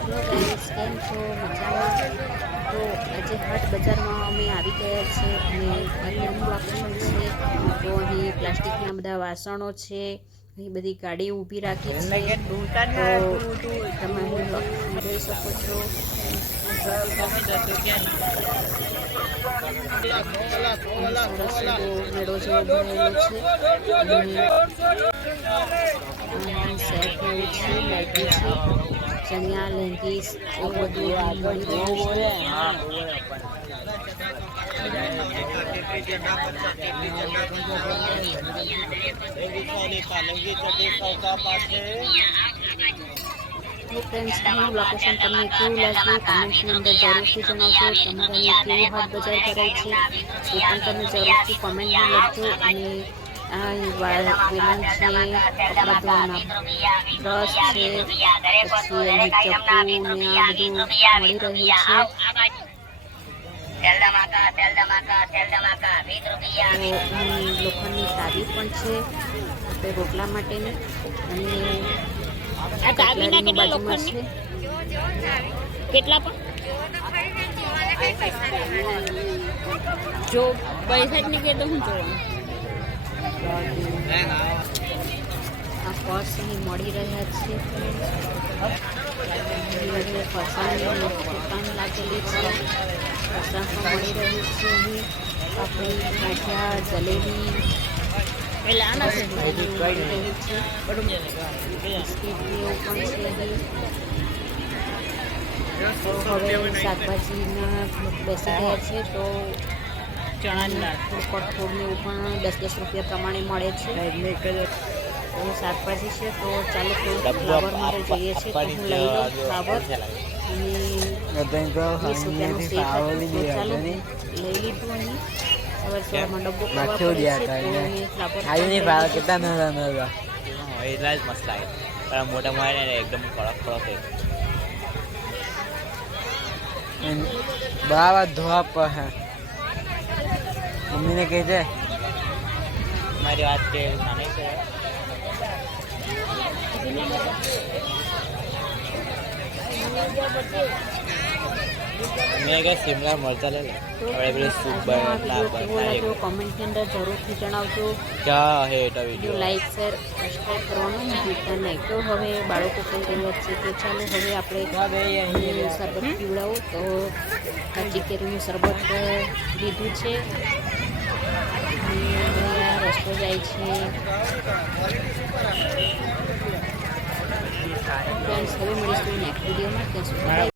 Hello guys, કેમ છો? મજામાં? તો આજે હાટ બજારમાં અમે આવી ગયા છે અને આજનું લોકેશન છે. તો અહીં પ્લાસ્ટિકના બધા વાસણો છે, અહીં બધી ગાડી ઊભી રાખી છે. તો તમે અહીં લોકેશન જોઈ શકો છો. સરસ એવો મેળો જેવો ભરેલો છે અને સેટ એવું છે, લાઇટો છે, ચણિયા લેગીસ એવું બધું મળી રહ્યું છે. તો ફ્રેન્ડ્સ, અહીંનું લોકેશન તમને કેવું લાગ્યું કમેન્ટની અંદર જરૂરથી જણાવજો. તમારે અહીંયા કેવું હાટ બજાર ભરાય છે એ પણ તમે જરૂરથી કોમેન્ટમાં લખજો. અને આ વેલણ છે, કપડાં ધોવાના બ્રશ છે, પછી અહીં ચપ્પુ ને આ બધું મળી રહ્યું છે. અહીં લોખંડની તાવી પણ છે આપણે રોટલા માટેની, અને કટલેરીની બાજુમાં છે. કેટલા પણ જો પૈસા જ નીકળે તો શું જોવાનું? આ પર્સ અહીં મળી રહ્યા છે. ફરસાણની દુકાન લાગેલી છે, ફરસાણ પણ મળી રહ્યું છે. અહીં પાપડી, ગાંઠિયા, જલેબી એટલે આના છે મળી રહ્યું છે. બિસ્કીટ એવું પણ છે અહીં. તો હવે શાકભાજીના બેસી ગયા છે. તો ચણાની દાળ કઠોળને એવું પણ 10-10 રૂપિયા પ્રમાણે મળે છે. તો શાકભાજી છે. તો ચાલો થોડું ફ્લાવર મારે જોઈએ છે, તો હું લઈ લઉં ફ્લાવર. અને 20 રૂપિયાનું સેટ હતું, તો ચાલો લઈ લીધું. અહીં સવારમાં ડબ્બો કરવા પડે છે, તો મેં ફ્લાવર એટલા જ મસ્ત લાગે, પણ મોટા મોટા ને એકદમ કડક કડક બરાબર ધોવા પર હે. મમ્મીને કહે છે મારી વાત કે નાની છે. મેં કે શિમલા મરચા લે હવે પેલું સૂપ બનાવી કોમેન્ટની અંદર જરૂરથી જણાવજો. ક્યાં હે તો વિડીયો લાઈક, શેર, સબસ્ક્રાઈબ કરવાનું ભૂલતા નહીં. તો હવે બાળકો કહી રહ્યા છે કે ચાલો હવે આપણે શરબત પીવડાવો. તો કાચી કેરીનું શરબત લીધું છે. રસ્તો જાય છે. ફ્રેન્ડ્સ, હવે મળીશું નેક્સ્ટ વિડીયોમાં. ત્યાં સુધી